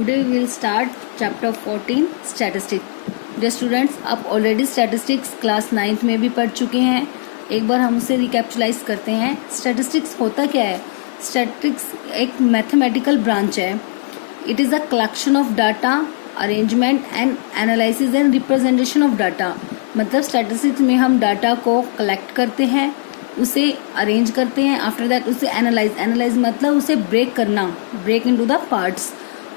Today we will start chapter 14 statistics. Dear students, आप already statistics class 9th में भी पढ़ चुके हैं. एक बार हम उसे रिकैप्चुलाइज करते हैं. स्टैटिस्टिक्स होता क्या है? स्टैटिस्टिक्स एक मैथमेटिकल ब्रांच है. It is a collection of data, arrangement and analysis and representation of data. मतलब स्टैटिस्टिक्स में हम डाटा को कलेक्ट करते हैं, उसे अरेंज करते हैं, आफ्टर दैट उसे एनालाइज मतलब उसे ब्रेक करना, ब्रेक इनटू द पार्ट्स.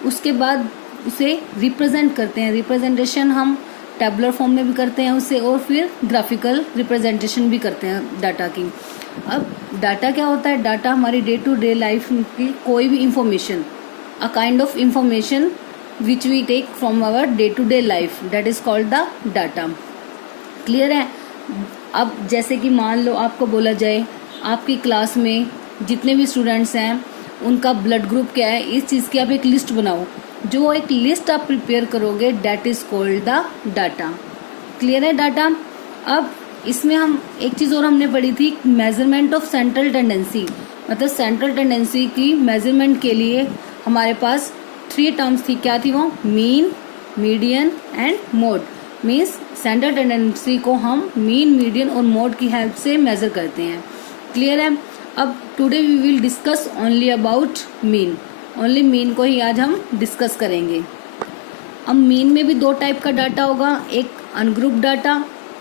उसके बाद उसे रिप्रेजेंट करते हैं. रिप्रेजेंटेशन हम टेबुलर फॉर्म में भी करते हैं उसे, और फिर ग्राफिकल रिप्रेजेंटेशन भी करते हैं डाटा की. अब डाटा क्या होता है? डाटा हमारी डे टू डे लाइफ की कोई भी information, a kind of information which we take from our day to day life, that is called the data. Clear है? अब जैसे कि मान लो आपको बोला जाए आपकी क्लास में जितने भी स्टूडेंट्स हैं उनका ब्लड ग्रुप क्या है, इस चीज़ की आप एक लिस्ट बनाओ. जो एक लिस्ट आप प्रिपेयर करोगे that is called the data. Clear है? डाटा. अब इसमें हम एक चीज़ और हमने पढ़ी थी, मेजरमेंट ऑफ सेंट्रल टेंडेंसी. मतलब सेंट्रल टेंडेंसी की मेजरमेंट के लिए हमारे पास 3 टर्म्स थी. क्या थी वो? Mean, median and mode. Means central tendency को हम मीन, मीडियन और मोड की हेल्प से मेजर करते हैं. क्लियर है? अब today we will discuss only about mean. Only mean को ही आज हम डिस्कस करेंगे. अब मीन में भी 2 टाइप का डाटा होगा, एक अनग्रुप डाटा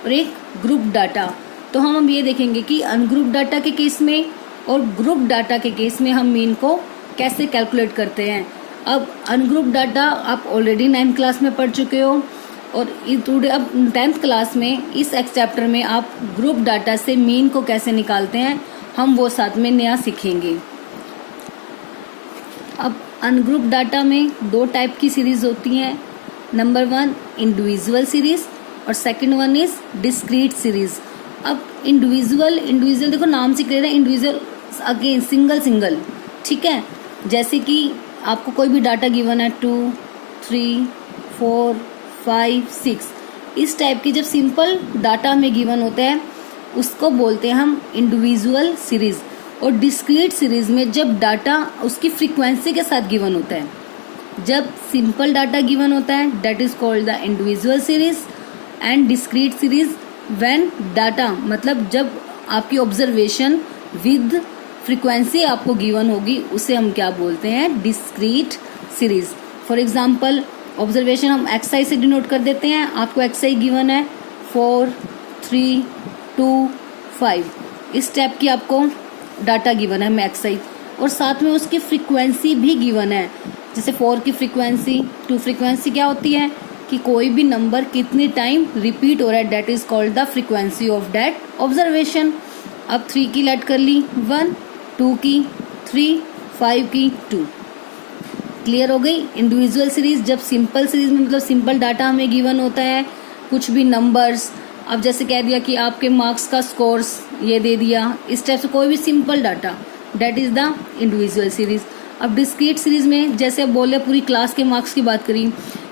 और एक ग्रुप डाटा. तो हम अब ये देखेंगे कि अनग्रुप डाटा के केस में और ग्रुप डाटा के केस में हम मीन को कैसे कैलकुलेट करते हैं. अब अनग्रुप डाटा आप ऑलरेडी 9th क्लास में पढ़ चुके हो, और टुडे अब 10th क्लास में इस चैप्टर में आप ग्रुप डाटा से मीन को कैसे निकालते हैं हम वो साथ में नया सीखेंगे. अब अनग्रुप डाटा में 2 टाइप की सीरीज होती हैं. नंबर 1 इंडिविजुअल सीरीज और second one is discrete series. अब इंडिविजुअल देखो नाम से क्लियर है. Individual again single. ठीक है? जैसे कि आपको कोई भी डाटा गिवन है 2, 3, 4, 5, 6, इस टाइप की जब सिंपल डाटा में गिवन होता है उसको बोलते हैं हम इंडिविजुअल सीरीज. और डिस्क्रीट सीरीज में जब डाटा उसकी फ्रीक्वेंसी के साथ गिवन होता है, जब सिंपल डाटा गिवन होता है that is called the individual series. And discrete series when data मतलब जब आपकी ऑब्जर्वेशन विद फ्रीक्वेंसी आपको गिवन होगी उसे हम क्या बोलते हैं? Discrete series. For example observation हम एक्सआई से डिनोट कर देते हैं. आपको एक्सआई गिवन है 4, 3, 2, 5. इस टाइप की आपको डाटा गिवन है में एक्सआई, और साथ में उसकी फ्रीक्वेंसी भी गिवन है. जैसे 4 की फ्रीक्वेंसी, 2 फ्रीक्वेंसी क्या होती है कि कोई भी नंबर कितनी टाइम रिपीट हो रहा है, that is called the frequency of that observation. अब 3 की लेट कर ली 1, 2 की 3, 5 की 2. क्लियर हो गई? इंडिविजुअल सीरीज जब सिंपल सीरीज में मतलब सिंपल डाटा हमें गिवन होता है, कुछ भी नंबर्स. अब जैसे कह दिया कि आपके मार्क्स का स्कोर्स ये दे दिया, इस टाइप से कोई भी simple data, that is the individual series. अब डिस्क्रीट सीरीज में जैसे बोले पूरी क्लास के मार्क्स की बात करी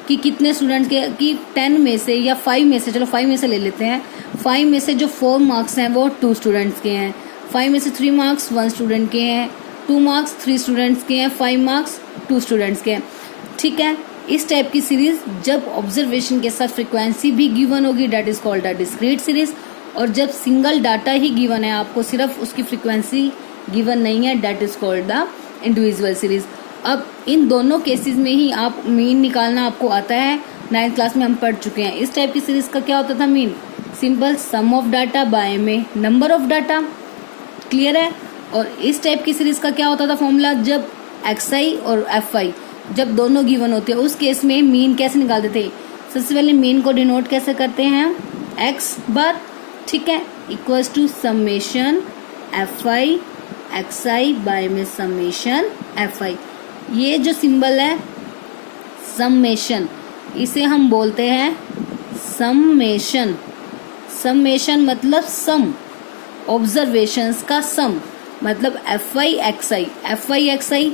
कि कितने स्टूडेंट्स के, कि 10 में से या 5 में से, चलो 5 में से ले लेते हैं, 5 में से जो 4 मार्क्स हैं वो 2 स्टूडेंट्स के हैं, 5 में से 3 मार्क्स 1 स्टूडेंट के हैं, 2 मार्क्स 3 स्टूडेंट्स के हैं, 5 मार्क्स 2 स्टूडेंट्स के हैं. ठीक है? इस टाइप की सीरीज जब ऑब्जर्वेशन के साथ फ्रीक्वेंसी भी गिवन होगी that is called the discrete series. और जब सिंगल डाटा ही गिवन है, आपको सिर्फ उसकी फ्रीक्वेंसी गिवन नहीं है, that is called the individual series. अब इन दोनों केसेस में ही आप मीन निकालना आपको आता है. 9th क्लास में हम पढ़ चुके हैं. इस टाइप की सीरीज का क्या होता था? Mean simple sum of data by में नंबर ऑफ डाटा. क्लियर है? और इस टाइप की सीरीज का क्या होता था फॉर्मूला? जब एक्सआई और एफआई जब दोनों गिवन होते हैं उस केस में मीन कैसे निकालते थे? सबसे पहले मीन को डिनोट कैसे करते हैं? X bar. ठीक है? Equals to summation f i x i by में समेशन एफआई. ये जो सिंबल है समेशन, इसे हम बोलते हैं समेशन. समेशन मतलब सम, ऑब्जर्वेशंस का सम. मतलब FI XI, FI XI,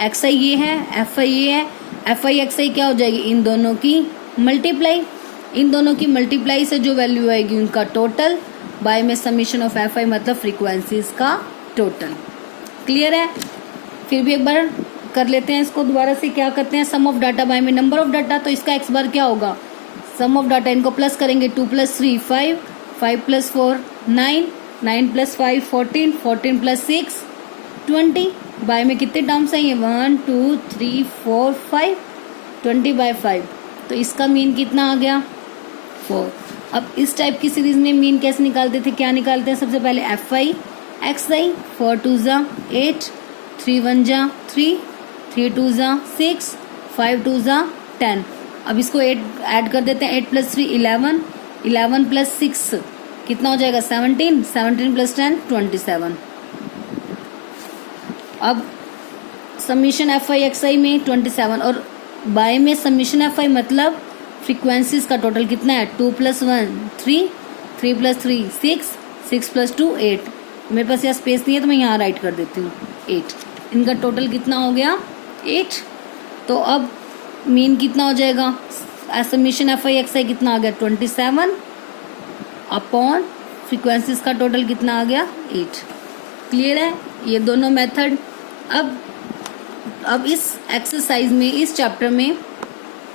XI ये है, एफआई ये है, एफआई एक्सआई क्या हो जाएगी? इन दोनों की मल्टीप्लाई. इन दोनों की मल्टीप्लाई से जो वैल्यू आएगी उनका टोटल, बाय में समीशन ऑफ एफआई मतलब फ्रीक्वेंसीज का टोटल. क्लियर है? फिर भी एक बार कर लेते हैं इसको दोबारा से। क्या करते हैं, सम ऑफ डाटा बाय में नंबर ऑफ डाटा, तो इसका एक्स बार क्या होगा, सम ऑफ डाटा, इनको प्लस करेंगे, 2 + 3 5, 5 + 4 9, 9 + 5 14, 14 + 6 20, बाय में कितने टर्म्स हैं ये, 1 2 3 4 5, 20/5, तो इसका मीन कितना आ गया 4। अब इस टाइप की सीरीज में मीन कैसे निकालते थे, क्या निकालते हैं, सबसे पहले fi xi, 4 2 ज़ा 8, 3 1 ज़ा 3, 3 2 ज़ा 6, 5 2 ज़ा 10। अब इसको 8 ऐड कर देते हैं, 8 + 3 11, 11 + 6 कितना हो जाएगा 17, 17 + 10 27। अब समीशन fi xi में 27 और बाय में समीशन fi मतलब फ्रीक्वेंसीज का टोटल कितना है, 2 + 1 3, 3 + 3 6, 6 + 2 8। मेरे पास यहाँ स्पेस नहीं है तो मैं यहाँ राइट कर देती हूँ 8। इनका टोटल कितना हो गया 8। तो अब मीन कितना हो जाएगा, समीशन fi xi कितना आ गया 27 अपॉन फ्रीक्वेंसीज का टोटल कितना आ गया 8। क्लियर है ये दोनों मेथड। अब इस एक्सरसाइज में, इस चैप्टर में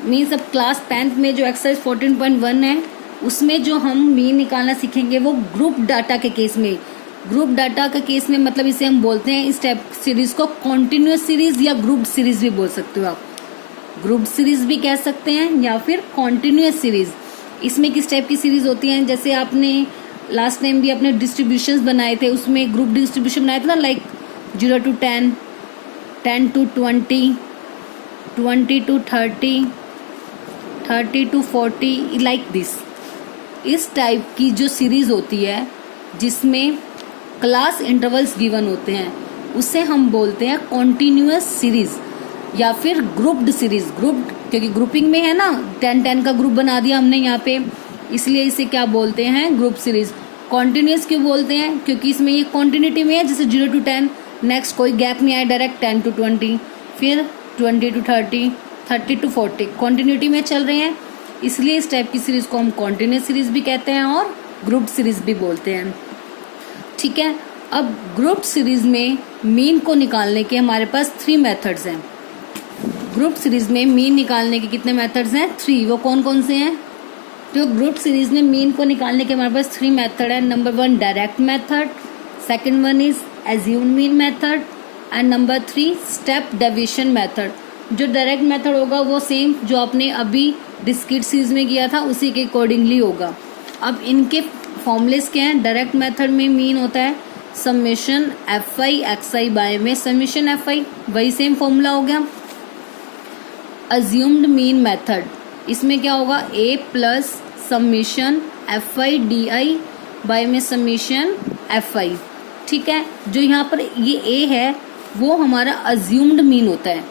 मीन्स अब क्लास 10th में जो एक्सरसाइज 14.1 है उसमें जो हम मीन निकालना सीखेंगे वो ग्रुप डाटा के केस में। ग्रुप डाटा के केस में मतलब इसे हम बोलते हैं इस टाइप सीरीज को कॉन्टिन्यूस सीरीज या ग्रुप सीरीज भी बोल सकते हो आप। ग्रुप सीरीज भी कह सकते हैं या फिर कॉन्टिन्यूस सीरीज। इसमें किस टाइप की सीरीज होती हैं, जैसे आपने लास्ट टाइम भी अपने डिस्ट्रीब्यूशंस बनाए थे, उसमें ग्रुप डिस्ट्रीब्यूशन बनाए थे ना, like 0 to 10, 10 to 20, 20 to 30, 30 to 40, like this. इस टाइप की जो सीरीज होती है जिसमें क्लास इंटरवल्स गिवन होते हैं उसे हम बोलते हैं कॉन्टिन्यूअस सीरीज या फिर ग्रुप्ड सीरीज। ग्रुप क्योंकि ग्रुपिंग में है ना, 10-10 का ग्रुप बना दिया हमने यहाँ पे, इसलिए इसे क्या बोलते हैं ग्रुप सीरीज। कॉन्टिन्यूअस क्यों बोलते हैं, क्योंकि इसमें ये कॉन्टिन्यूटी में है, जैसे 0 to 10, नेक्स्ट कोई गैप नहीं आया, डायरेक्ट 10 to 20, फिर 20 to 30, 30 to 40 कॉन्टिन्यूटी में चल रहे हैं, इसलिए इस टाइप की सीरीज को हम कॉन्टिन्यूस सीरीज भी कहते हैं और ग्रुप सीरीज भी बोलते हैं। ठीक है, अब ग्रुप सीरीज में मीन को निकालने के हमारे पास 3 मेथड्स हैं। ग्रुप सीरीज में मीन निकालने के कितने मेथड्स हैं, 3। वो कौन कौन से हैं, तो ग्रुप सीरीज में मीन को निकालने के हमारे पास 3 मेथड है। Number 1 direct method, second one is assumed mean method and number 3 step deviation method. जो डायरेक्ट मेथड होगा वो सेम जो आपने अभी डिस्क्रीट सीरीज में किया था उसी के अकॉर्डिंगली होगा। अब इनके फॉर्मूलेस क्या हैं, डायरेक्ट मेथड में मीन होता है समेशन fi xi बाय में समेशन fi, वही सेम फॉर्मूला हो गया। अज्यूम्ड मीन मेथड, इसमें क्या होगा a plus summation fi di by में समेशन fi। ठीक है, जो यहाँ पर ये a है वो हमारा अज्यूम्ड मीन होता है।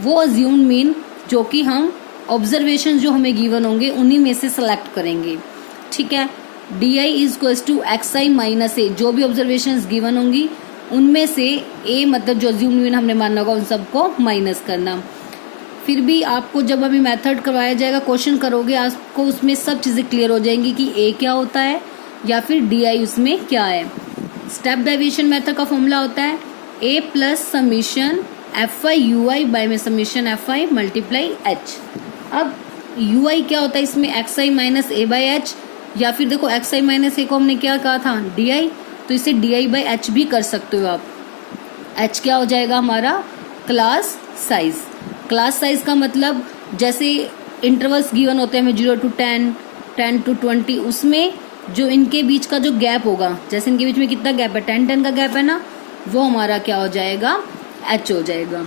वो अज्यूम्ड मीन जो कि हम ऑब्जर्वेशन जो हमें गिवन होंगे उन्हीं में से सेलेक्ट करेंगे। ठीक है, di is to xi minus a, जो भी ऑब्जर्वेशन गिवन होंगी उनमें से a मतलब जो अज्यूम्ड मीन हमने मानना होगा उन सबको माइनस करना। फिर भी आपको जब अभी मेथड करवाया जाएगा, क्वेश्चन करोगे, आपको उसमें सब चीज़ें क्लियर हो जाएंगी कि a क्या होता है या फिर di उसमें क्या है। स्टेप डेविएशन मेथड का फॉर्मूला होता है a plus summation fi ui by में समीशन fi मल्टीप्लाई h। अब ui क्या होता है इसमें xi minus a by h, या फिर देखो xi माइनस a को हमने क्या कहा था di, तो इसे di बाई एच भी कर सकते हो आप। h क्या हो जाएगा हमारा क्लास साइज। क्लास साइज का मतलब जैसे इंटरवल्स गिवन होते हैं हमें 0 to 10, 10 to 20, उसमें जो इनके बीच का जो गैप होगा, जैसे इनके बीच में कितना गैप है 10-10 का गैप है ना, वो हमारा क्या हो जाएगा h हो जाएगा।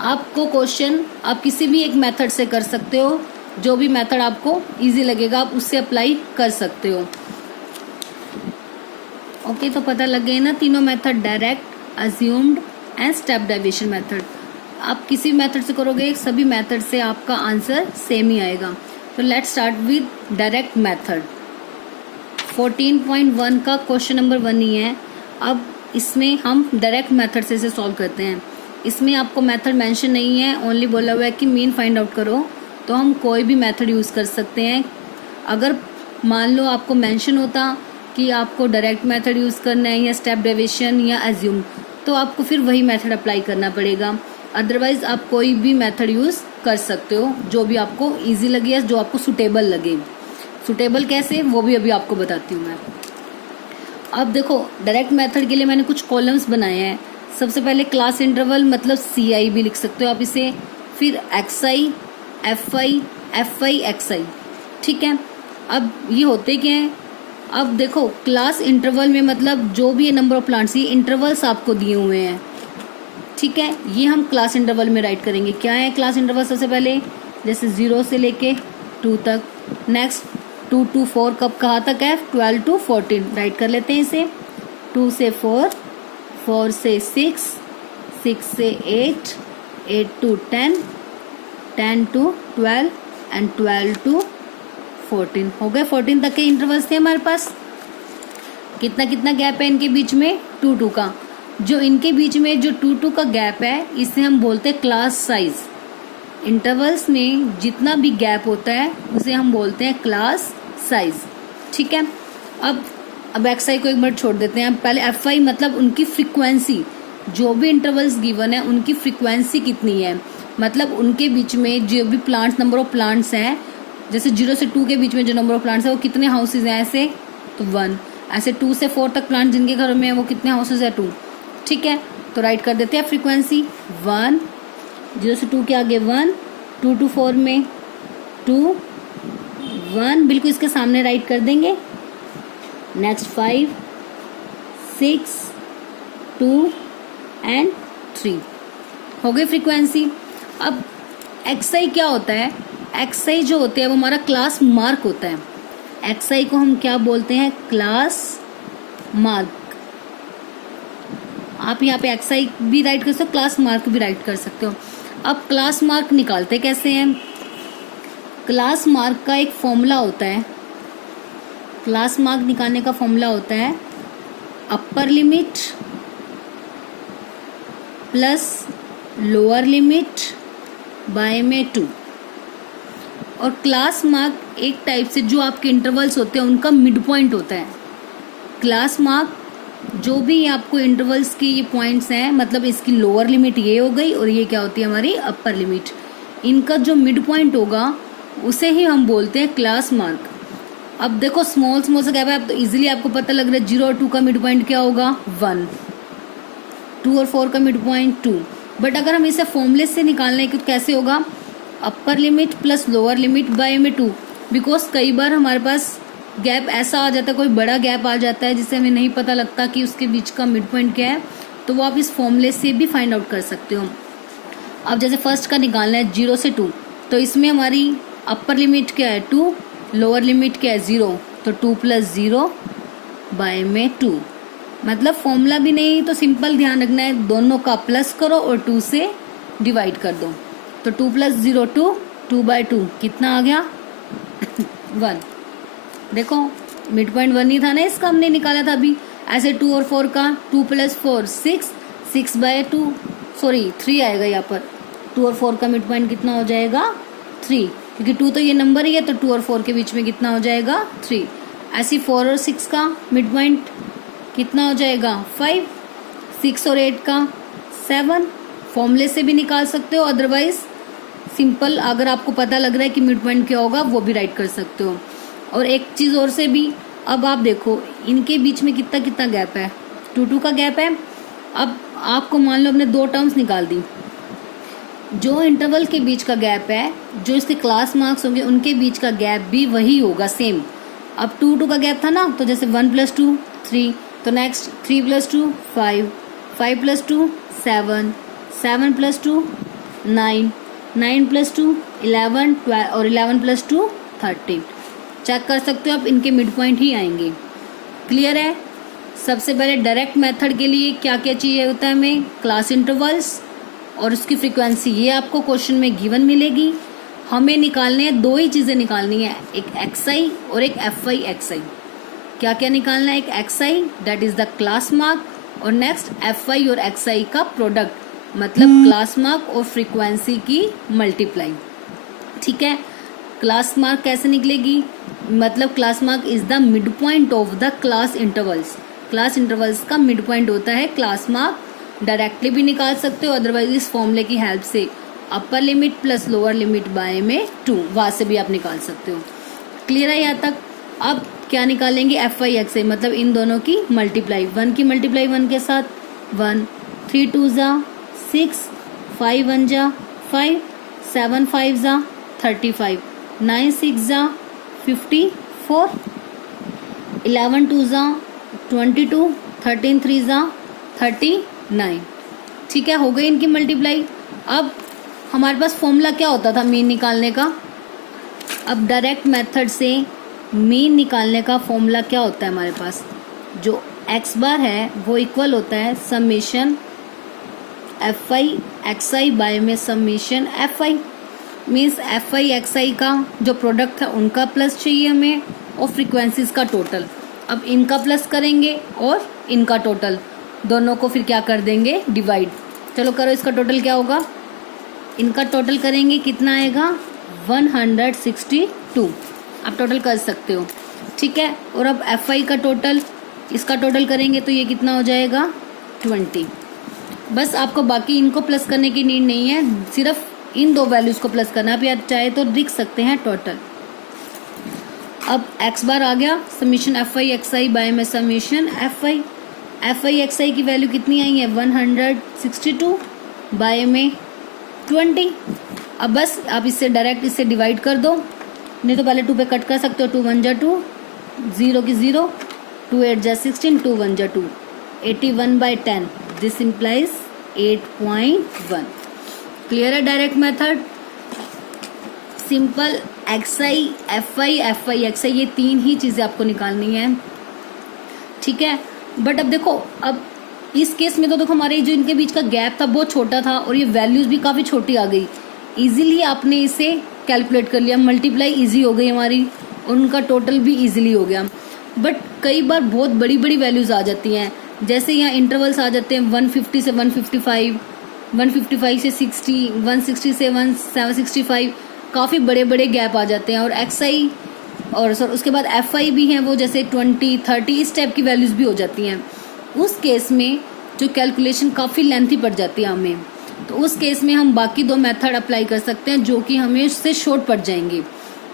आपको क्वेश्चन आप किसी भी एक मेथड से कर सकते हो, जो भी मेथड आपको इजी लगेगा आप उससे अप्लाई कर सकते हो। ओके, तो पता लग गए ना तीनों method, direct, assumed and step deviation method. आप किसी मेथड से करोगे सभी मेथड से आपका आंसर सेम ही आएगा। तो let's start with direct method. 14.1 का क्वेश्चन नंबर 1 ही है। अब इसमें हम डायरेक्ट मेथड से इसे सॉल्व करते हैं। इसमें आपको मेथड मेंशन नहीं है, ओनली बोला हुआ है कि मीन फाइंड आउट करो, तो हम कोई भी मेथड यूज़ कर सकते हैं। अगर मान लो आपको मेंशन होता कि आपको डायरेक्ट मेथड यूज़ करना है या स्टेप डेविएशन या एज्यूम, तो आपको फिर वही मेथड अप्लाई करना पड़ेगा। अदरवाइज आप कोई भी मेथड यूज़ कर सकते हो जो भी आपको इजी लगे या जो आपको सुटेबल लगे। सुटेबल कैसे, वो भी अभी आपको बताती हूँ मैं। अब देखो डायरेक्ट मेथड के लिए मैंने कुछ कॉलम्स बनाए हैं। सबसे पहले क्लास इंटरवल मतलब CI भी लिख सकते हो आप इसे, फिर XI, FI, FI, XI, ठीक है। अब ये होते क्या हैं, अब देखो क्लास इंटरवल में मतलब जो भी ये नंबर ऑफ प्लांट्स, ये इंटरवल्स आपको दिए हुए हैं, ठीक है। ये हम क्लास इंटरवल में राइट करेंगे। क्या है क्लास इंटरवल, सबसे पहले जैसे 0 से लेके 2 तक, नेक्स्ट 2 to 4 कब कहाँ तक है, 12 to 14 राइट कर लेते हैं इसे। 2 से 4, 4 से 6, 6 से 8, 8 to 10, 10 to 12 एंड 12 to 14 हो गए। 14 तक के इंटरवल्स थे हमारे पास। कितना कितना गैप है इनके बीच में, 2 का। जो इनके बीच में जो 2 का गैप है इसे हम बोलते हैं क्लास साइज। इंटरवल्स में जितना भी गैप होता है उसे हम बोलते हैं क्लास साइज, ठीक है। अब XI को एक बार छोड़ देते हैं। पहले FI मतलब उनकी फ्रीक्वेंसी, जो भी इंटरवल्स गिवन है उनकी फ्रीक्वेंसी कितनी है, मतलब उनके बीच में जो भी प्लांट्स, नंबर ऑफ प्लांट्स हैं, जैसे 0 से 2 के बीच में जो नंबर ऑफ प्लांट्स है वो कितने हाउसेज हैं, ऐसे तो 1। ऐसे 2 से 4 तक प्लांट जिनके घर में है वो कितने हाउसेज है, 2, ठीक है। तो राइट कर देते हैं फ्रीक्वेंसी 1, 0 से 2 के आगे 1, 2 to 4 में 2, 1 बिल्कुल इसके सामने राइट कर देंगे। नेक्स्ट 5, 6, 2 एंड 3 हो गई फ्रीक्वेंसी। अब XI क्या होता है, XI जो होते हैं वो हमारा क्लास मार्क होता है। XI को हम क्या बोलते हैं, क्लास मार्क। आप यहाँ पे XI भी राइट कर सकते हो, क्लास मार्क भी राइट कर सकते हो। अब क्लास मार्क निकालते कैसे हैं, क्लास मार्क का एक फॉर्मूला होता है। क्लास मार्क निकालने का फॉर्मूला होता है upper limit plus lower limit by में 2। और क्लास मार्क एक टाइप से जो आपके इंटरवल्स होते हैं उनका मिड पॉइंट होता है। क्लास मार्क जो भी आपको इंटरवल्स के ये पॉइंट्स हैं, मतलब इसकी लोअर लिमिट ये हो गई और ये क्या होती है हमारी अपर लिमिट, इनका जो मिड पॉइंट होगा उसे ही हम बोलते हैं क्लास मार्क। अब देखो स्मॉल से गैप है तो इजीली आपको पता लग रहा है 0 और 2 का मिड पॉइंट क्या होगा, 1, 2 और 4 का मिड पॉइंट 2। बट अगर हम इसे फॉर्मूले से निकालने की तो कैसे होगा, upper limit plus lower limit by में 2। बिकॉज कई बार हमारे पास गैप ऐसा आ जाता है, कोई बड़ा गैप आ जाता है जिससे हमें नहीं पता लगता कि उसके बीच का मिड पॉइंट क्या है, तो वो आप इस फॉर्मूले से भी फाइंड आउट कर सकते हो। अब जैसे फर्स्ट का निकालना है 0 से 2, तो इसमें हमारी अपर लिमिट क्या है 2, लोअर लिमिट क्या है 0, तो 2 + 0 बाय में 2। मतलब फॉर्मूला भी नहीं तो सिंपल ध्यान रखना है, दोनों का प्लस करो और 2 से डिवाइड कर दो। तो 2 + 0 2, 2/2 कितना आ गया 1। देखो मिड पॉइंट 1 ही था ना इसका, हमने निकाला था अभी। ऐसे 2 और 4 का 2 + 4 6, 6/2 सॉरी 3 आएगा यहाँ पर। 2 और 4 का मिड पॉइंट कितना हो जाएगा 3, क्योंकि 2 तो ये नंबर ही है तो 2 और 4 के बीच में कितना हो जाएगा 3। ऐसी 4 और 6 का मिड पॉइंट कितना हो जाएगा 5, 6 और 8 का 7। फॉर्मूले से भी निकाल सकते हो, अदरवाइज सिंपल अगर आपको पता लग रहा है कि मिड पॉइंट क्या होगा वो भी राइट कर सकते हो। और एक चीज़ और से भी, अब आप देखो इनके बीच में कितना कितना गैप है, 2 का गैप है। अब आपको मान लो हमने 2 टर्म्स निकाल दी, जो इंटरवल के बीच का गैप है, जो इसके क्लास मार्क्स होंगे उनके बीच का गैप भी वही होगा सेम। अब 2 का गैप था ना, तो जैसे 1 + 2 3, तो नेक्स्ट 3 + 2 5, 5 + 2 7, 7 + 2 9, 9 + 2 11 12 और 11 + 2 13। चेक कर सकते हो आप, इनके मिड पॉइंट ही आएंगे। क्लियर है। सबसे पहले डायरेक्ट मेथड के लिए क्या क्या चाहिए होता है हमें, क्लास इंटरवल्स और उसकी फ्रीक्वेंसी, ये आपको क्वेश्चन में गिवन मिलेगी। हमें निकालने हैं 2 ही चीज़ें निकालनी है, एक XI और एक FI XI। क्या क्या निकालना है, एक XI that is the class mark, और नेक्स्ट FI और XI का प्रोडक्ट, मतलब क्लास मार्क और फ्रीक्वेंसी की मल्टीप्लाई। ठीक है। क्लास मार्क कैसे निकलेगी, मतलब class mark is the mid point of the class intervals. Class intervals का मिड पॉइंट होता है क्लास मार्क, डायरेक्टली भी निकाल सकते हो, अदरवाइज इस फॉर्मूले की हेल्प से upper limit plus lower limit by में 2, वहाँ से भी आप निकाल सकते हो। क्लियर है यहाँ तक? अब क्या निकालेंगे, एफ आई एक्स आई, मतलब इन दोनों की मल्टीप्लाई, 1 की मल्टीप्लाई 1 के साथ 1, 3 2 जा 6, 5 1 जा 5, 7 5 जा 35, 9 6 जा 54, 11 2 जा 22, 13 3 जा 39। ठीक है, हो गई इनकी मल्टीप्लाई। अब हमारे पास फॉर्मूला क्या होता था मीन निकालने का? अब डायरेक्ट मेथड से मीन निकालने का फॉर्मूला क्या होता है हमारे पास? जो एक्स बार है वो इक्वल होता है summation F I X I by में summation F I. Means F I X I का जो प्रोडक्ट है उनका प्लस चाहिए हमें, और फ्रीक्वेंसीज का टोटल। अब इनका प्लस करेंगे और इनका टोटल, दोनों को फिर क्या कर देंगे, डिवाइड। चलो करो, इसका टोटल क्या होगा? इनका टोटल करेंगे, कितना आएगा? 162। आप टोटल कर सकते हो। ठीक है, और अब एफ आई का टोटल, इसका टोटल करेंगे तो ये कितना हो जाएगा? 20। बस आपको बाकी इनको प्लस करने की नीड नहीं है, सिर्फ इन दो वैल्यूज को प्लस करना। आप या चाहे तो लिख सकते हैं टोटल। अब एक्स बार आ गया, summation F I X I by में summation F I. F I X I की वैल्यू कितनी आई है? 162 बाय में 20। अब बस आप इससे डायरेक्ट इससे डिवाइड कर दो, नहीं तो पहले 2 पे कट कर सकते हो। 2 1 जा 2, 0 की 0, 2 8 जा 16, 2 1 जा 2, 81 by 10। This implies 8.1। क्लियर है direct method? Simple X I F I X I, ये 3 ही चीज़ें आपको निकालनी है। ठीक है, बट अब देखो, अब इस केस में तो देखो हमारे जो इनके बीच का गैप था बहुत छोटा था, और ये वैल्यूज भी काफ़ी छोटी आ गई। इजीली आपने इसे कैलकुलेट कर लिया, मल्टीप्लाई इजी हो गई हमारी, और उनका टोटल भी इजीली हो गया। बट कई बार बहुत बड़ी बड़ी वैल्यूज आ जाती हैं, जैसे यहाँ इंटरवल्स आ जाते हैं 150 से 155, 155 से 60, 160 से 765, काफ़ी बड़े बड़े गैप आ जाते हैं। और एक्स आई और सर उसके बाद एफ आई भी हैं, वो जैसे 20 30 इस टाइप की वैल्यूज़ भी हो जाती हैं। उस केस में जो कैलकुलेशन काफ़ी लेंथी पड़ जाती है हमें, तो उस केस में हम बाकी 2 मेथड अप्लाई कर सकते हैं जो कि हमें उससे शॉर्ट पड़ जाएंगे।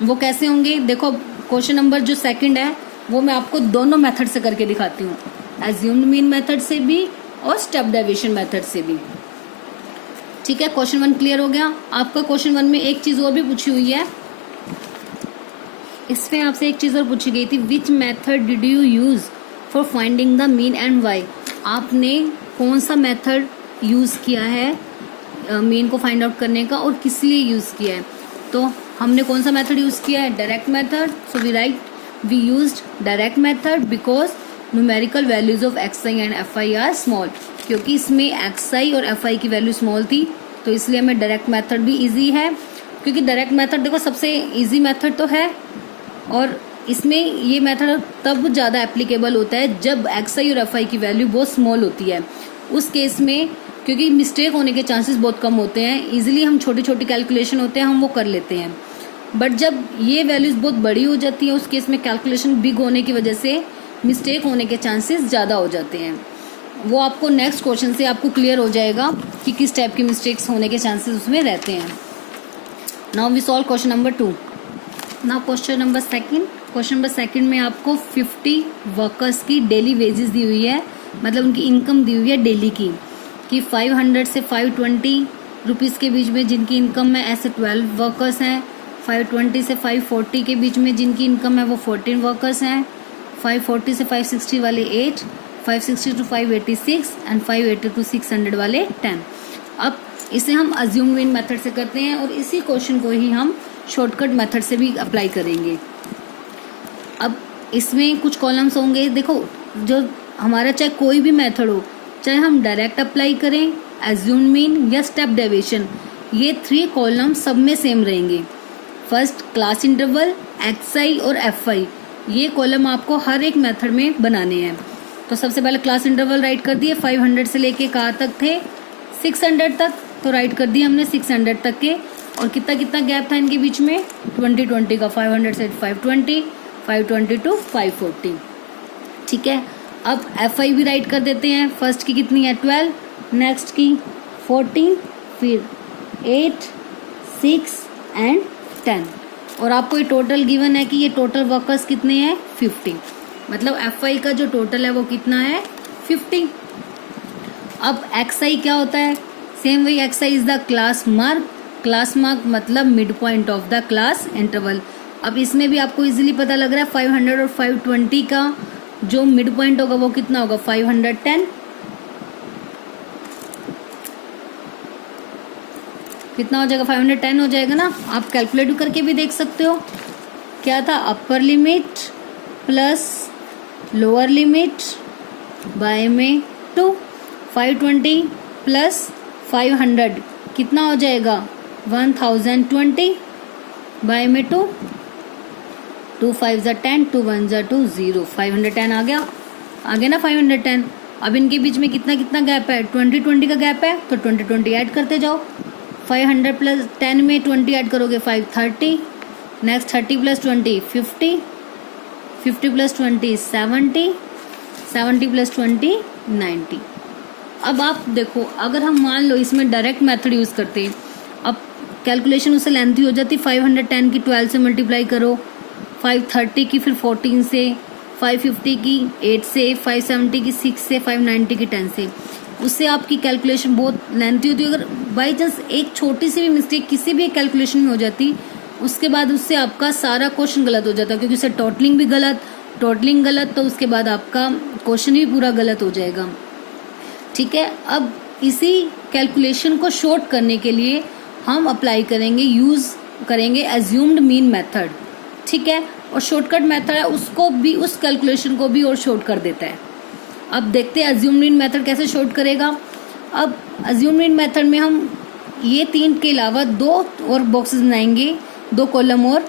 वो कैसे होंगे? देखो, क्वेश्चन नंबर जो 2 है वो मैं आपको दोनों मेथड से करके दिखाती हूँ, एज्यूम्ड मीन मेथड से भी और स्टेप डेविएशन मेथड से भी। ठीक है, क्वेश्चन 1 क्लियर हो गया आपका। क्वेश्चन 1 में एक चीज़ और भी पूछी हुई है, इसमें आपसे एक चीज़ और पूछी गई थी, which method did you use for finding the mean and y? आपने कौन सा मेथड यूज़ किया है मीन को फाइंड आउट करने का, और किस लिए यूज़ किया है? तो हमने कौन सा मेथड यूज़ किया है? Direct method. So we write we used direct method because numerical values of x i and f i are small. क्योंकि इसमें एक्स आई और एफ आई की वैल्यू स्मॉल थी, तो इसलिए हमें डायरेक्ट मेथड भी ईजी है। क्योंकि डायरेक्ट मेथड देखो सबसे ईजी मेथड तो है, और इसमें ये मेथड तब ज़्यादा एप्लीकेबल होता है जब एक्स आई और एफ आई की वैल्यू बहुत स्मॉल होती है। उस केस में क्योंकि मिस्टेक होने के चांसेस बहुत कम होते हैं, इजीली हम छोटी छोटी कैलकुलेशन होते हैं हम वो कर लेते हैं। बट जब ये वैल्यूज़ बहुत बड़ी हो जाती है, उस केस में कैलकुलेशन बिग होने की वजह से मिस्टेक होने के चांसेस ज़्यादा हो जाते हैं। वो आपको नेक्स्ट क्वेश्चन से आपको क्लियर हो जाएगा कि किस टाइप की मिस्टेक्स होने के चांसेस उसमें रहते हैं। Now we solve question number 2। Now question number 2। Question number 2 में आपको 50 वर्कर्स की डेली वेजेस दी हुई है, मतलब उनकी इनकम दी हुई है डेली की, कि 500 से 520 रुपीज़ के बीच में जिनकी इनकम है ऐसे 12 वर्कर्स हैं, 520 से 540 के बीच में जिनकी इनकम है वो 14 वर्कर्स हैं, 540 से 560 वाले 8, 560 टू 586 एंड 580 टू 600 वाले 10। अब इसे हम अज्यूम्ड मीन मेथड से करते हैं, और इसी क्वेश्चन को ही हम शॉर्टकट मेथड से भी अप्लाई करेंगे। अब इसमें कुछ कॉलम्स होंगे, देखो जो हमारा चाहे कोई भी मेथड हो, चाहे हम डायरेक्ट अप्लाई करें, अज्यूम्ड मीन या स्टेप डेविएशन, ये 3 कॉलम सब में सेम रहेंगे। फर्स्ट क्लास इंटरवल, एक्स आई और एफ आई, ये कॉलम आपको हर एक मेथड में बनाने हैं। तो सबसे पहले क्लास इंटरवल राइट कर दिए, 500 से लेके कहाँ तक थे? 600 तक, तो राइट कर दिया हमने 600 तक के। और कितना कितना गैप था इनके बीच में? 20 का, 500 से 520, 520 टू 540। ठीक है, अब एफ आई भी राइट कर देते हैं। फर्स्ट की कितनी है? 12, नेक्स्ट की 14, फिर 8, 6 एंड 10। और आपको ये टोटल गिवन है कि ये टोटल वर्कर्स कितने हैं 50, मतलब FI का जो टोटल है वो कितना है 50। अब XI क्या होता है, सेम वही XI is the class mark, class mark मतलब mid point of the class interval. अब इसमें भी आपको इजीली पता लग रहा है 500 और 520 का जो मिड पॉइंट होगा वो कितना होगा 510, कितना हो जाएगा 510 हो जाएगा ना। आप कैलकुलेट करके भी देख सकते हो, क्या था upper limit plus lower limit by में 2, 520 प्लस 500 कितना हो जाएगा 1020 बाय में 2, 2 5 ज़ा 10, 2 1 ज़ा 2 0, 510 आ गया ना 510। अब इनके बीच में कितना कितना गैप है 20 का गैप है, तो 20 ऐड करते जाओ। 500 प्लस 10 में 20 ऐड करोगे 530, नेक्स्ट 30 प्लस 20 50, 50 प्लस 20 70, 70 प्लस 20 90। अब आप देखो अगर हम मान लो इसमें डायरेक्ट मेथड यूज़ करते हैं, अब कैलकुलेशन उससे लेंथी हो जाती। 510 की 12 से मल्टीप्लाई करो, 530 की फिर 14 से, 550 की 8 से, 570 की 6 से, 590 की 10 से, उससे आपकी कैलकुलेशन बहुत लेंथी होती है। अगर बाई चांस एक छोटी सी भी मिस्टेक किसी भी कैलकुलेशन में हो जाती, उसके बाद उससे आपका सारा क्वेश्चन गलत हो जाता है, क्योंकि उससे टोटलिंग गलत, तो उसके बाद आपका क्वेश्चन भी पूरा गलत हो जाएगा। ठीक है, अब इसी कैलकुलेशन को शॉर्ट करने के लिए हम अप्लाई करेंगे, यूज़ करेंगे एज्यूम्ड मीन मेथड। ठीक है, और शॉर्टकट मेथड है उसको भी, उस कैलकुलेशन को भी और शॉर्ट कर देता है। अब देखते हैं एज्यूम्ड मीन मेथड कैसे शॉर्ट करेगा। अब एज्यूम्ड मीन मेथड में हम ये 3 के अलावा 2 और बॉक्सेस बनाएंगे, 2 कॉलम और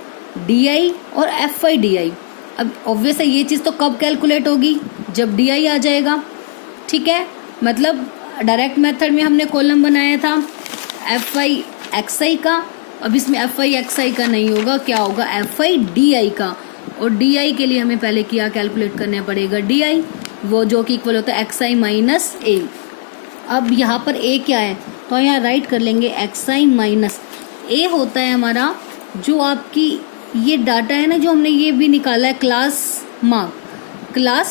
DI और FI DI। अब ऑब्वियस है ये चीज़ तो कब कैलकुलेट होगी, जब DI आ जाएगा। ठीक है, मतलब डायरेक्ट मेथड में हमने कॉलम बनाया था FI XI का, अब इसमें FI XI का नहीं होगा, क्या होगा FI DI का। और DI के लिए हमें पहले क्या कैलकुलेट करना पड़ेगा DI, वो जो कि इक्वल होता है XI माइनस A। अब यहाँ पर A क्या है, तो यहाँ राइट कर लेंगे XI माइनस A होता है हमारा जो आपकी ये डाटा है ना, जो हमने ये भी निकाला है क्लास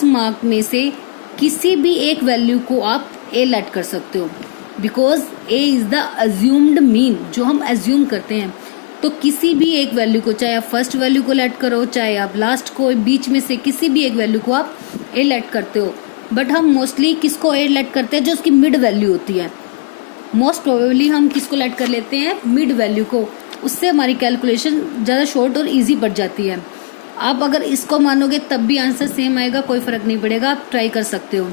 मार्क में से किसी भी एक वैल्यू को आप A लेट कर सकते हो, because A is the assumed mean, जो हम अज्यूम करते हैं। तो किसी भी एक वैल्यू को, चाहे आप फर्स्ट वैल्यू को लेट करो, चाहे आप लास्ट को, बीच में से किसी भी एक वैल्यू को आप A लेट करते हो। बट हम मोस्टली किसको A लेट करते हैं, जो उसकी मिड वैल्यू होती है। मोस्ट प्रोबेबली हम किसको लेट कर लेते हैं, मिड वैल्यू को। उससे हमारी कैलकुलेशन ज़्यादा शॉर्ट और ईजी पड़ जाती है। आप अगर इसको मानोगे तब भी आंसर सेम आएगा, कोई फ़र्क नहीं पड़ेगा, आप ट्राई कर सकते हो।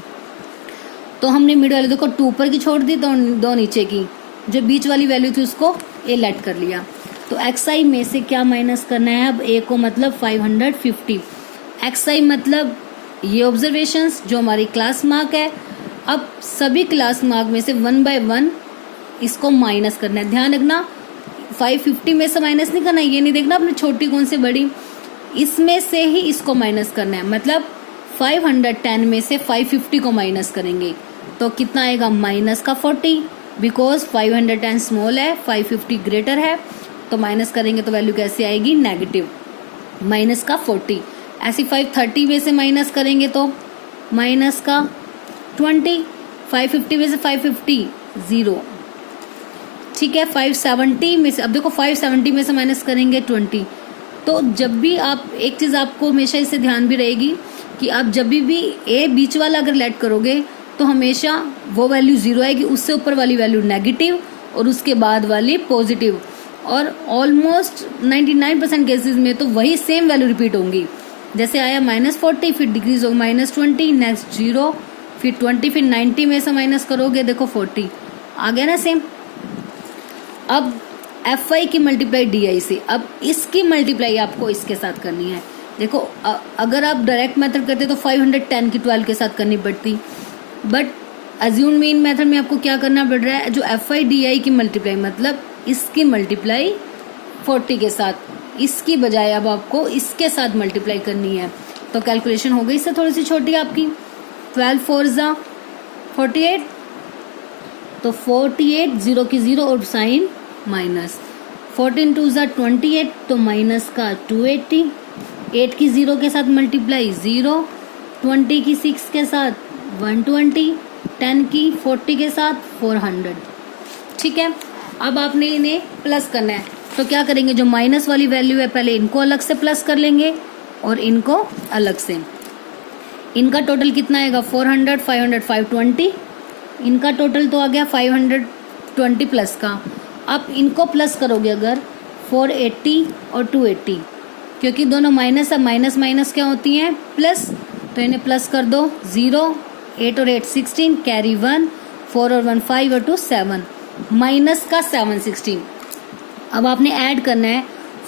तो हमने मिड वैल्यू देखो 2 ऊपर की छोड़ दी, तो 2 नीचे की, जो बीच वाली वैल्यू थी उसको A लेट कर लिया। तो XI में से क्या माइनस करना है, अब A को मतलब 550, XI मतलब ये ऑब्जर्वेशंस जो हमारी क्लास मार्क है। अब सभी क्लास मार्क में से 1 by 1 इसको माइनस करना है। ध्यान रखना 550 में से माइनस नहीं करना, ये नहीं देखना अपनी छोटी कौन से बड़ी, इसमें से ही इसको माइनस करना है। मतलब 510 में से 550 को माइनस करेंगे तो कितना आएगा माइनस का 40, बिकॉज 510 स्मॉल है, 550 ग्रेटर है, तो माइनस करेंगे तो वैल्यू कैसे आएगी नेगेटिव, माइनस का 40। ऐसे 530 में से माइनस करेंगे तो माइनस का 20, 550 में से 550 0। ठीक है, 570 में से, अब देखो 570 में से माइनस करेंगे 20। तो जब भी आप, एक चीज़ आपको हमेशा इससे ध्यान भी रहेगी कि आप जब भी A बीच वाला अगर लेट करोगे तो हमेशा वो वैल्यू 0 आएगी, उससे ऊपर वाली वैल्यू नेगेटिव और उसके बाद वाली पॉजिटिव। और ऑलमोस्ट 99% केसेस में तो वही सेम वैल्यू रिपीट होंगी। जैसे आया -40, फिर डिक्रीज होगा -20, नेक्स्ट 0, फिर 20, फिर 90 में से माइनस करोगे देखो 40 आ गया ना सेम। अब FI की मल्टीप्लाई DI से, अब इसकी मल्टीप्लाई आपको इसके साथ करनी है। देखो अगर आप डायरेक्ट मेथड करते तो 510 की 12 के साथ करनी पड़ती, बट अज्यूम मीन मेथड में आपको क्या करना पड़ रहा है, जो FI DI की मल्टीप्लाई मतलब इसकी मल्टीप्लाई 40 के साथ, इसकी बजाय अब आपको इसके साथ मल्टीप्लाई करनी है। तो कैलकुलेशन हो गई इससे थोड़ी सी छोटी आपकी, 12 4 ज़ा 48, तो 48 0 की 0 और साइन माइनस, 14 2 ज़ा 28 तो माइनस का 280, 8 की 0 के साथ मल्टीप्लाई 0, 20 की 6 के साथ 120, 10 की 40 के साथ 400। ठीक है, अब आपने इन्हें प्लस करना है, तो क्या करेंगे, जो माइनस वाली वैल्यू है पहले इनको अलग से प्लस कर लेंगे और इनको अलग से। इनका टोटल कितना आएगा, 400 500 520, इनका टोटल तो आ गया 520 प्लस का। अब इनको प्लस करोगे अगर 480 और 280, क्योंकि दोनों माइनस है, माइनस माइनस क्या होती हैं, प्लस, तो इन्हें प्लस कर दो। 0 8 और 8 16, कैरी 1, 4 और 1 5 और 2 7, माइनस का 760। अब आपने ऐड करना है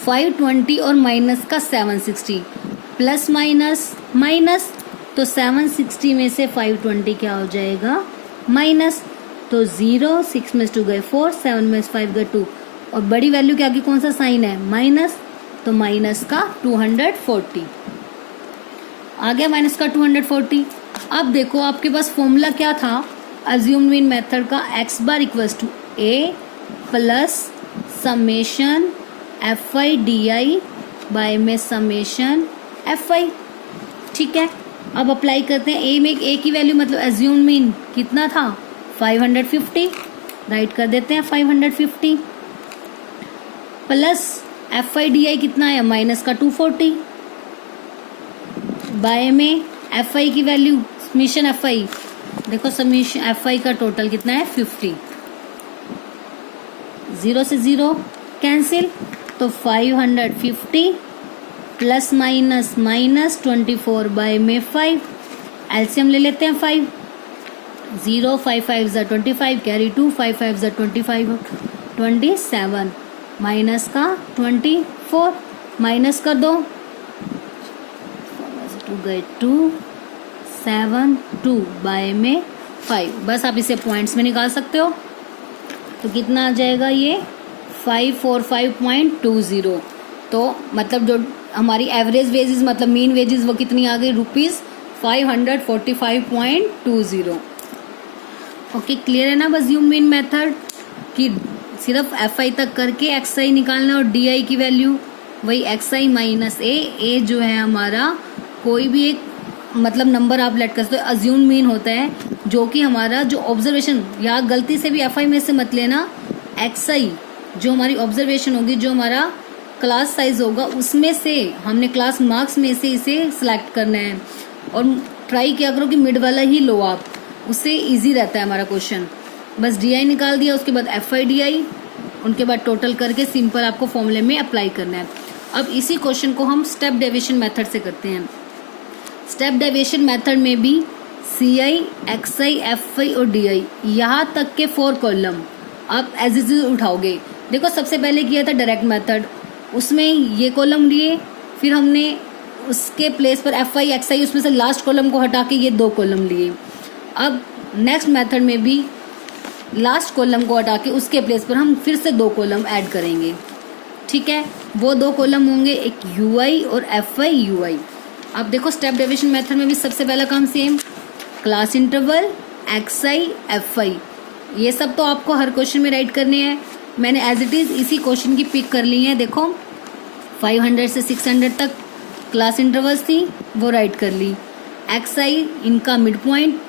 520 और माइनस का 760, प्लस माइनस माइनस, तो 760 में से 520 क्या हो जाएगा, माइनस, तो 0, 6 में 2 गए 4, 7 में 5 गए 2, और बड़ी वैल्यू के आगे कौन सा साइन है, माइनस, तो माइनस का 240 आ गया, माइनस का 240। अब देखो आपके पास फॉर्मूला क्या था अज्यूम मीन मेथड का, x bar equals to a plus summation F i d i by में समेशन एफ आई। ठीक है, अब अप्लाई करते हैं। a में a की वैल्यू मतलब एज्यूम मीन कितना था, 550, राइट कर देते हैं 550, प्लस एफ आई डी आई कितना है, माइनस का 240, बाय में एफ आई की वैल्यू समीशन एफ आई, देखो समीशन एफ आई का टोटल कितना है 50, 0 से 0 कैंसिल, तो 550 प्लस माइनस माइनस 24 बाय में 5, एलसीएम ले लेते हैं 5, 0 5 5 ज़ा 25, कैरी 2, 5 5 ज़ा 25 27, माइनस का 24, माइनस कर दो, 2 गए 2 7 2 बाय में 5, बस आप इसे पॉइंट्स में निकाल सकते हो, तो कितना आ जाएगा ये 545.20, तो मतलब जो हमारी एवरेज वेजेस मतलब मीन वेजेस वो कितनी आ गई, ₹545.20। ओके, क्लियर है ना। बस यूम मीन मेथड कि सिर्फ एफ आई तक करके एक्स आई निकालना, और डी आई की वैल्यू वही एक्स आई माइनस ए जो है हमारा कोई भी एक मतलब नंबर आप लेट कर सकते हो, अज्यूम मीन होता है जो कि हमारा जो ऑब्जर्वेशन, या गलती से भी एफ आई में से मत लेना, एक्स आई जो हमारी ऑब्जर्वेशन होगी, जो हमारा क्लास साइज होगा उसमें से हमने क्लास मार्क्स में से इसे सिलेक्ट करना है, और ट्राई किया करो कि मिड वाला ही लो आप, उससे इजी रहता है हमारा क्वेश्चन। बस डी आई निकाल दिया, उसके बाद एफ आई डी आई, उनके बाद टोटल करके सिंपल आपको फॉर्मूले में अप्लाई करना है। अब इसी क्वेश्चन को हम स्टेप डेविएशन मेथड से करते हैं। स्टेप डेविएशन मेथड में भी सी आई, एक्स आई, एफ आई और डी आई यहाँ तक के 4 कॉलम आप एज इज उठाओगे। देखो सबसे पहले किया था डायरेक्ट मेथड, उसमें ये कॉलम लिए, फिर हमने उसके प्लेस पर एफ आई एक्स आई, उसमें से लास्ट कॉलम को हटा के ये 2 कॉलम लिए। अब नेक्स्ट मेथड में भी लास्ट कॉलम को हटा के उसके प्लेस पर हम फिर से 2 कॉलम ऐड करेंगे। ठीक है, वो 2 कॉलम होंगे, एक यू आई और एफ आई यू आई। अब देखो स्टेप डेविएशन मेथड में भी सबसे पहला काम same, class interval x I F आई, ये सब तो आपको हर क्वेश्चन में राइट करने हैं। मैंने एज इट इज़ इसी क्वेश्चन की पिक कर ली है। देखो 500 से 600 तक क्लास इंटरवल्स थी, वो राइट कर ली। एक्स आई इनका मिड पॉइंट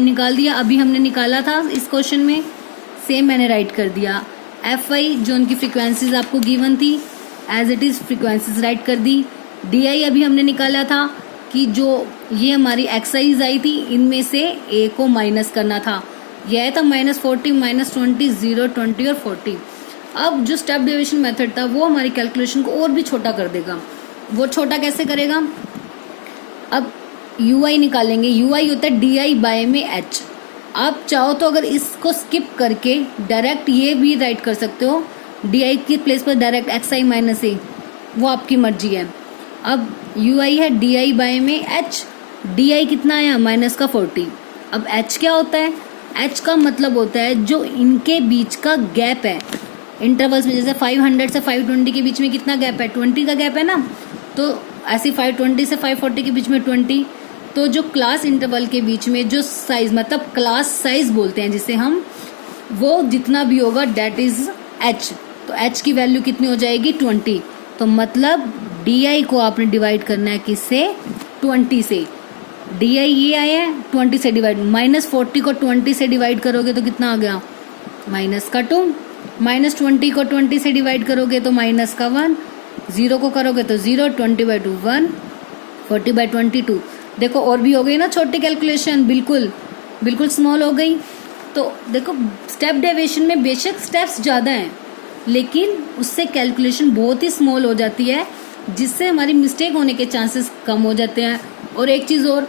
निकाल दिया, अभी हमने निकाला था इस क्वेश्चन में, सेम मैंने राइट कर दिया। एफ आई जो उनकी फ्रिक्वेंसीज आपको गिवन थी, as it is frequencies write कर दी। डी आई अभी हमने निकाला था कि जो ये हमारी एक्सरसाइज आई थी, इनमें से ए को माइनस करना था, यह आया था -40, -20, 0, 20 और 40। अब जो स्टेप डेविएशन मेथड था वो हमारी कैलकुलेशन को और भी छोटा कर देगा। वो छोटा कैसे करेगा, अब यू आई निकालेंगे, यू आई होता है डी आई बाय में एच। आप चाहो तो अगर इसको स्किप करके डायरेक्ट ये भी राइट कर सकते हो, डी आई की प्लेस पर डायरेक्ट एक्स आई माइनस ए, वो आपकी मर्जी है। अब यू आई है डी आई बाय में एच, डी आई कितना आया -40। अब एच क्या होता है, एच का मतलब होता है जो इनके बीच का गैप है इंटरवल्स में, जैसे 500 से 520 के बीच में कितना गैप है, 20 का गैप है ना, तो ऐसे 520 से 540 के बीच में 20, तो जो क्लास इंटरवल के बीच में जो साइज मतलब क्लास साइज बोलते हैं जिसे हम, वो जितना भी होगा डेट इज h। तो h की वैल्यू कितनी हो जाएगी 20। तो मतलब di को आपने डिवाइड करना है किससे 20 से। di ये आया है 20 से डिवाइड, -40 को 20 से डिवाइड करोगे तो कितना आ गया -2, -20 को 20 से डिवाइड करोगे तो -1, 0 को करोगे तो 0, 20/2 1, 40/22। देखो और भी हो गई ना छोटी कैलकुलेशन, बिल्कुल बिल्कुल स्मॉल हो गई। तो देखो स्टेप डेविएशन में बेशक स्टेप्स ज़्यादा हैं लेकिन उससे कैलकुलेशन बहुत ही स्मॉल हो जाती है, जिससे हमारी मिस्टेक होने के चांसेस कम हो जाते हैं। और एक चीज़ और,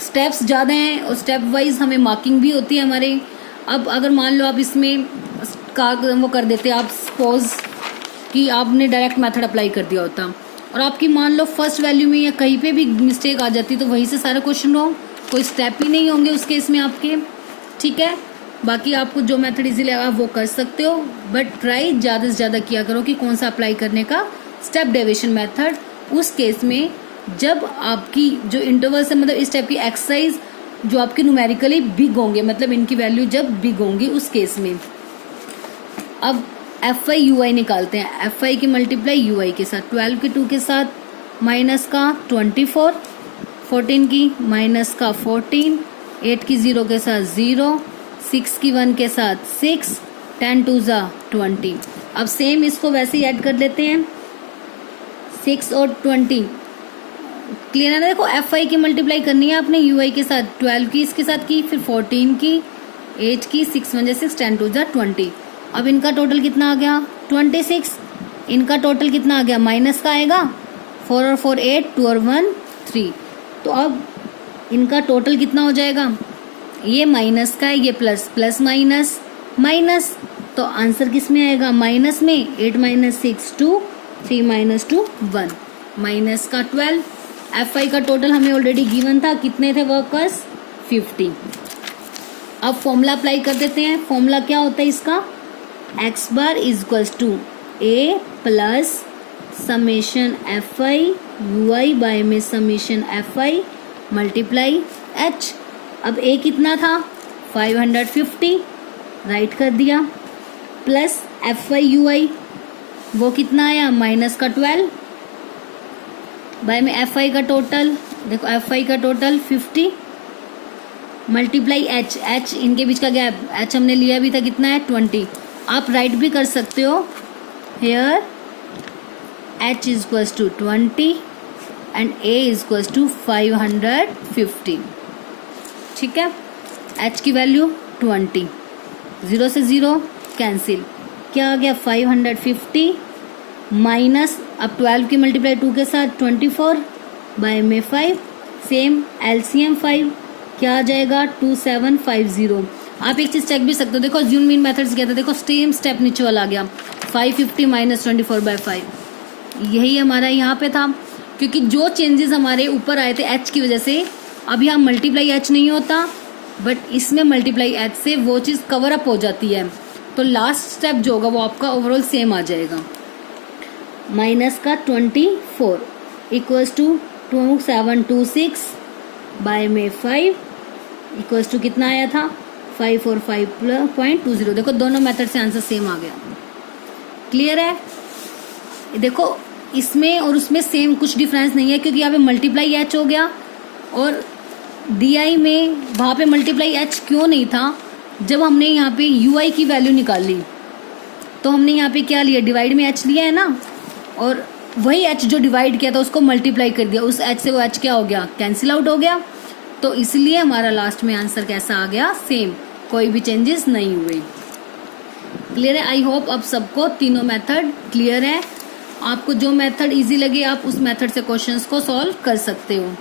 स्टेप्स ज़्यादा हैं और स्टेप वाइज हमें मार्किंग भी होती है हमारे। अब अगर मान लो आप इसमें वो कर देते, आप सपोज कि आपने डायरेक्ट मेथड अप्लाई कर दिया होता और आपकी मान लो फर्स्ट वैल्यू में या कहीं पे भी मिस्टेक आ जाती तो वहीं से सारा क्वेश्चन रॉन्ग, कोई स्टेप ही नहीं होंगे उस केस में आपके। ठीक है, बाकी आपको जो मेथड इजी लगा वो कर सकते हो, बट ट्राई ज़्यादा से ज़्यादा किया करो कि कौन सा अप्लाई करने का, स्टेप डेविएशन मेथड। उस केस में जब आपकी जो इंटरवल से मतलब इस टाइप की एक्सरसाइज जो आपके न्यूमेरिकली बिग होंगे, मतलब इनकी वैल्यू जब बिग होंगी उस केस में। अब एफ आई यू आई निकालते हैं। एफ आई की मल्टीप्लाई यू आई के साथ, 12 की 2 के साथ माइनस का 24, 14 की माइनस का 14, 8 की 0 के साथ 0, 6 की 1 के साथ 6, 10 2 ज़ा 20। अब सेम इसको वैसे ही ऐड कर लेते हैं, 6 और 20 क्लियर है ना। देखो एफ आई की मल्टीप्लाई करनी है आपने यू आई के साथ, 12 की इसके साथ की, फिर 14 की, 8 की, 6 1 6, 10 2 ज़ा 20। अब इनका टोटल कितना आ गया 26, इनका टोटल कितना आ गया माइनस का आएगा, 4 और 4 8, 2 और 1 3। तो अब इनका टोटल कितना हो जाएगा, ये माइनस का है, ये प्लस, प्लस माइनस माइनस, तो आंसर किस में आएगा माइनस में, 8 - 6 2, 3 - 2 1, माइनस का 12। एफ आई का टोटल हमें ऑलरेडी गिवन था, कितने थे वर्कर्स 50। अब फॉर्मूला अप्लाई कर देते हैं। फॉर्मूला क्या होता है इसका, x bar is equals to a plus summation F I U I by में summation F I multiply h। अब a कितना था 550, राइट कर दिया, plus F I U I वो कितना आया माइनस का 12, बाय में एफ आई का टोटल, देखो एफ आई का टोटल 50 मल्टीप्लाई एच, एच इनके बीच का गैप, एच हमने लिया भी था कितना है 20। आप राइट भी कर सकते हो, here h is equals to 20 and a is equals to 550। ठीक है, एच की वैल्यू 20, 0 से 0 कैंसिल, क्या आ गया 550 माइनस, अब 12 की मल्टीप्लाई 2 के साथ 24 बाय में 5, सेम एलसीएम 5, क्या आ जाएगा 2750। आप एक चीज़ चेक भी सकते हो, देखो जूम मीन मेथड्स क्या था, देखो सेम स्टेप नीचे वाला आ गया 550 - 24/5, यही हमारा यहाँ पे था, क्योंकि जो चेंजेस हमारे ऊपर आए थे एच की वजह से, अब यहाँ मल्टीप्लाई एच नहीं होता बट इसमें मल्टीप्लाई एच से वो चीज़ कवर अप हो जाती है, तो लास्ट स्टेप जो होगा वो आपका ओवरऑल सेम आ जाएगा। माइनस का 24 इक्वल्स टू 2726 बाय में 5 इक्वल्स टू कितना आया था 545.20। देखो दोनों मेथड से आंसर सेम आ गया, क्लियर है। देखो इसमें और उसमें सेम कुछ डिफरेंस नहीं है, क्योंकि यहाँ पे मल्टीप्लाई एच हो गया और डी आई में वहाँ पे मल्टीप्लाई एच क्यों नहीं था, जब हमने यहाँ पे यू आई की वैल्यू निकाल ली तो हमने यहाँ पे क्या लिया, डिवाइड में एच लिया है ना, और वही एच जो डिवाइड किया था उसको मल्टीप्लाई कर दिया, उस एच से वो एच क्या हो गया कैंसिल आउट हो गया, तो इसलिए हमारा लास्ट में आंसर कैसा आ गया सेम, कोई भी चेंजेस नहीं हुए। क्लियर है, आई होप अब सबको तीनों मेथड क्लियर है। आपको जो मेथड इजी लगे आप उस मेथड से क्वेश्चंस को सॉल्व कर सकते हो।